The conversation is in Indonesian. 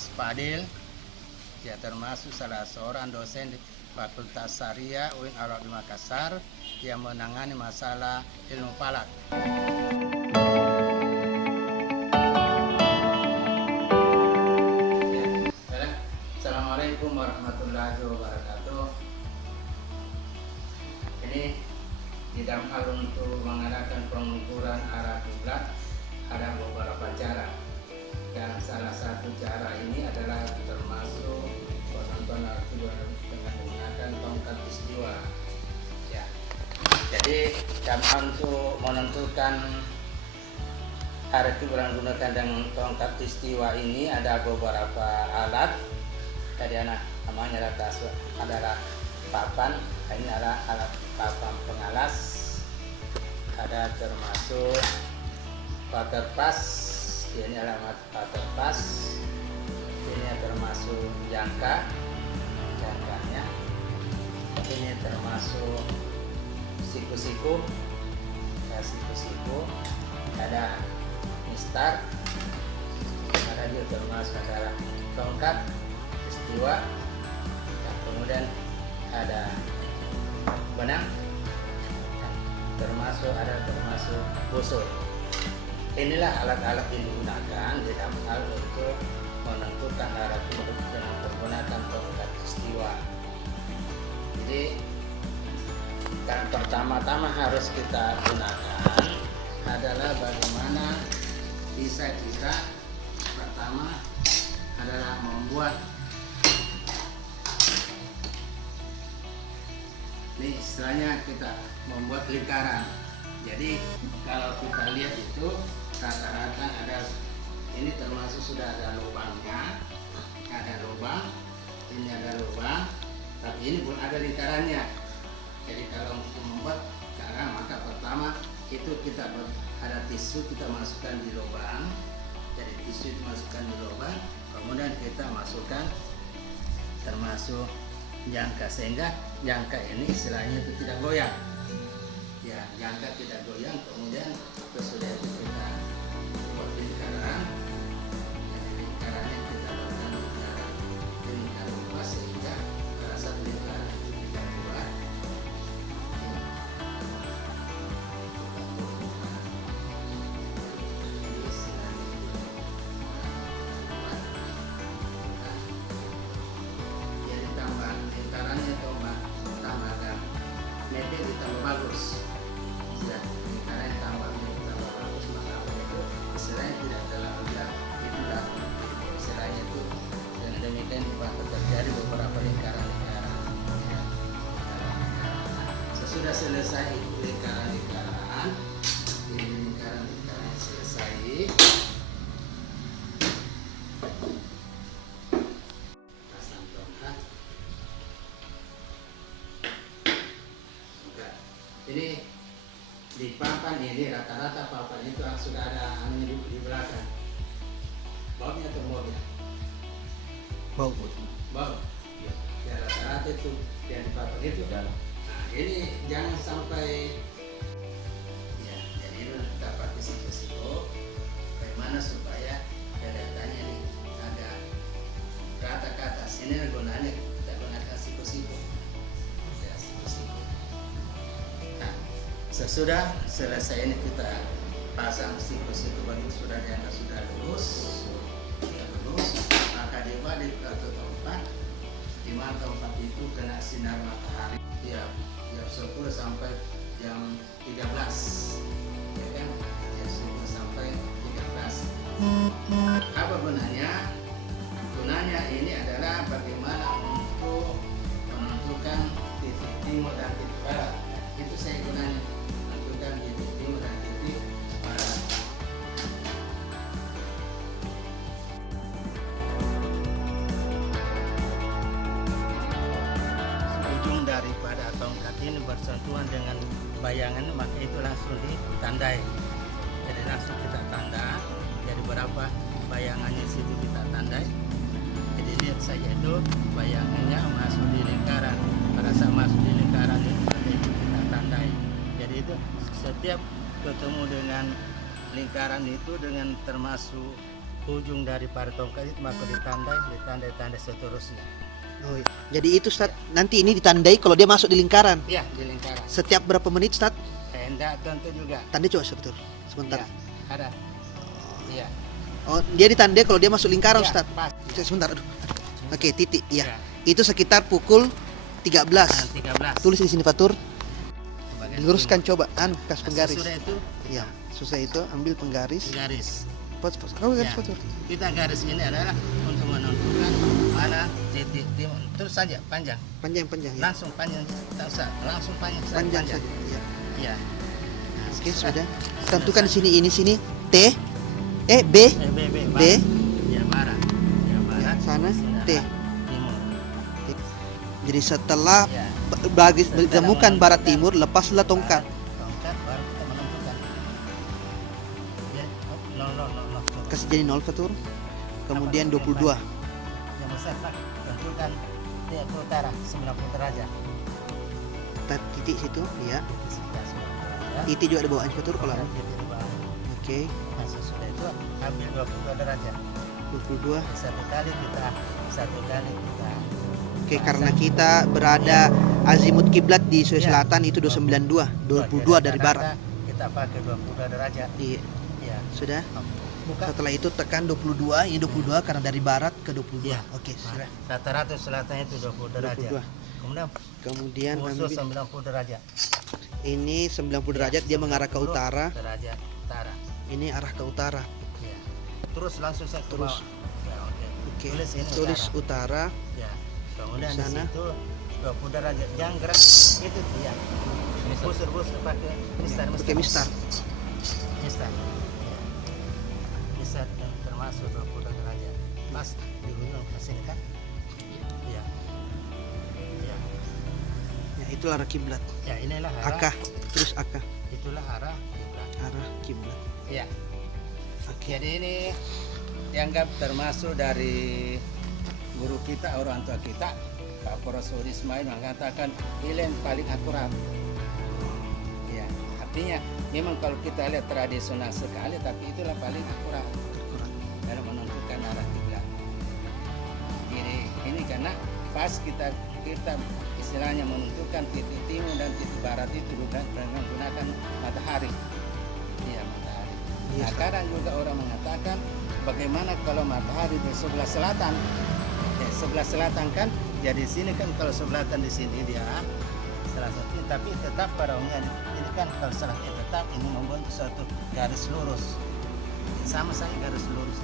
Mas Fadil, ya termasuk salah seorang dosen di Fakultas Syariah UIN Al-Arabi Makassar yang menangani masalah ilmu falak. Assalamualaikum warahmatullahi wabarakatuh. Ini di dalam hal untuk mengadakan pengukuran arah kiblat ada beberapa cara, dan salah satu cara ini adalah termasuk penonton arah kiblat dengan menggunakan tongkat istiwa. Ya, jadi dalam hal untuk menentukan arah kiblat menggunakan dengan tongkat istiwa ini ada beberapa alat. Tadi namanya adalah papan. Ini adalah alat papan pengalas. Ada termasuk waterpass. Ini adalah waterpass. Ini termasuk jangkanya. Ini termasuk siku-siku. Ya, siku-siku. Ada mistar. Ada juga termasuk adalah tongkat istiwa, ya, kemudian ada benang, termasuk busur. Inilah alat-alat yang digunakan di dalam hal untuk menentukan arah kiblat dengan menggunakan tongkat istiwa. Jadi yang pertama-tama harus kita gunakan adalah bagaimana bisa kita pertama adalah membuat. Ini istilahnya kita membuat lingkaran. Jadi kalau kita lihat itu rata-rata ada, ini termasuk sudah ada lubangnya, ada lubang, ini ada lubang, tapi ini pun ada lingkarannya. Jadi kalau untuk membuat lingkaran, maka pertama itu kita ada tisu, kita masukkan di lubang. Jadi tisu dimasukkan di lubang, kemudian kita masukkan termasuk jangka, sehingga jangka ini istilahnya itu tidak goyang. Ya, jangka tidak goyang, kemudian sesudah itu kita buat lingkaran. Jadi lingkarannya kita buatkan lingkaran luas, sehingga pada saat lingkaran itu kita buat. Ini istilahnya jadi tambah lingkarannya, tambahkan mepet ditambah bagus. Sudah lingkarannya tambah bagus, maka apa itu istilahnya tidak terlalu jauh. Itulah istilahnya itu. Dan demikian dapat terjadi beberapa lingkaran-lingkaran. Ya. Sesudah selesai lingkaran-lingkaran, ini lingkaran-lingkaran selesai. Jadi di papan ini rata-rata papan itu sudah ada anunya di belakang. Bautnya atau bautnya? Baut. Ya, rata-rata itu yang di papan itu. Nah, ini jangan sampai ya, jadi itu dapat siku-siku. Bagaimana supaya datanya ini agak rata ke atas. Ini gunanya kita gunakan siku-siku. Ya, siku-siku. Sesudah selesai ini kita pasang siku-siku, bagi sudah dianggap sudah lurus, maka dibalik ke tempat di mana tempat itu kena sinar matahari jam 10 sampai jam 13, ya kan? Jam 10 sampai 13. Apa gunanya? Gunanya ini adalah bagaimana untuk menentukan titik timur dan titik barat. Itu saya gunanya. Dan titik timur dan titik barat. Ujung daripada tongkat ini bersentuhan dengan bayangan, maka itu langsung ditandai. Jadi langsung kita tanda. Jadi berapa bayangannya situ kita tandai. Jadi lihat saja itu bayangannya masuk di lingkaran. Pada saat masuk di lingkaran itu kita tandai. Jadi itu setiap ketemu dengan lingkaran itu dengan termasuk ujung dari pada tongkat itu maka ditandai seterusnya. Oh, iya. Jadi itu Ustaz, nanti ini ditandai kalau dia masuk di lingkaran. Iya, di lingkaran. Setiap berapa menit Ustaz? Enggak tentu juga. Tandai coba sebentar. Sebentar. Ya, ada. Iya. Oh, dia ditandai kalau dia masuk lingkaran Ya, Ustaz. pas. Sebentar. Aduh. Oke, titik. Iya. Ya. Itu sekitar pukul 13. 13. Tulis di sini Fatur. Bagian Diluruskan timur. coba kas penggaris. Sesudah itu Iya, susah itu ambil penggaris. garis. Kau garis Ya. Fatur. Kita garis ini adalah untuk menentukan mana titik timur. Terus saja panjang. Panjang ya. Langsung panjang. Tak usah. Langsung panjang. Panjang saja. Iya. Iya. Nah, Oke, sudah. sudah. Tentukan di sini sini T B B. Ya, barat. Ya, barat. sana Sini T. arah timur. Jadi setelah Ya. bagi Setelah ditemukan barat menentukan timur, lepaslah tongkat. Tongkat baru kita menentukan. Ya, no. Kasih jadi 0 Fatur. Kemudian 22. Yang besar Pak, tentukan dia ke utara 90 derajat. Titik situ, ya. Sekitar 90 derajat. Titik juga di bawahnya Fatur kalau. Kemudian titik di bawah. Oke, Nah, sesudah itu ambil 22 derajat. 22. Satu kali kita Oke, karena kita berada azimut kiblat di Sulawesi Ya. Selatan itu 292, 22 dari barat. Kita pakai 22 derajat. Iya, Ya. sudah. Buka. Setelah itu tekan 22, ini 22 karena dari barat ke 22. Ya. Oke, sudah. Rata-rata selatan itu 20 derajat. 22. Kemudian Kemudian khusus ambil 90 derajat. ini 90 derajat dia mengarah ke 90 utara. Derajat utara. Ini arah ke utara. Ya. Terus langsung saya ke Terus. bawah. Ya, oke. Oke. Tulis ini Tulis utara. utara. Ya. Kemudian Di di sana. situ 20 derajat. Jangan gerak itu ya. Busur pakai mistar. Pakai mistar. Mistar. Ya. Mistar yang termasuk 20 derajat. Pas di ujung ke sini kan? Iya. Ya. Ya, itulah arah kiblat. Ya, inilah arah. Akah, terus akah, Itulah arah kiblat. arah kiblat. Iya. Jadi ini dianggap termasuk dari guru kita, orang tua kita, Pak Profesor Ismail mengatakan ini yang paling akurat. Ya, artinya memang kalau kita lihat tradisional sekali, tapi itulah paling akurat dalam menentukan arah kiblat. Jadi ini karena pas kita istilahnya menentukan titik timur dan titik barat itu dengan menggunakan matahari. Iya, matahari. Iya, Nah, kadang juga orang mengatakan bagaimana kalau matahari di sebelah selatan? Sebelah selatan kan, jadi sini kan kalau selatan di sini dia salah satu, tapi tetap pada umumnya ini kan kalau selatan tetap ini membentuk suatu garis lurus, sama saja garis lurus.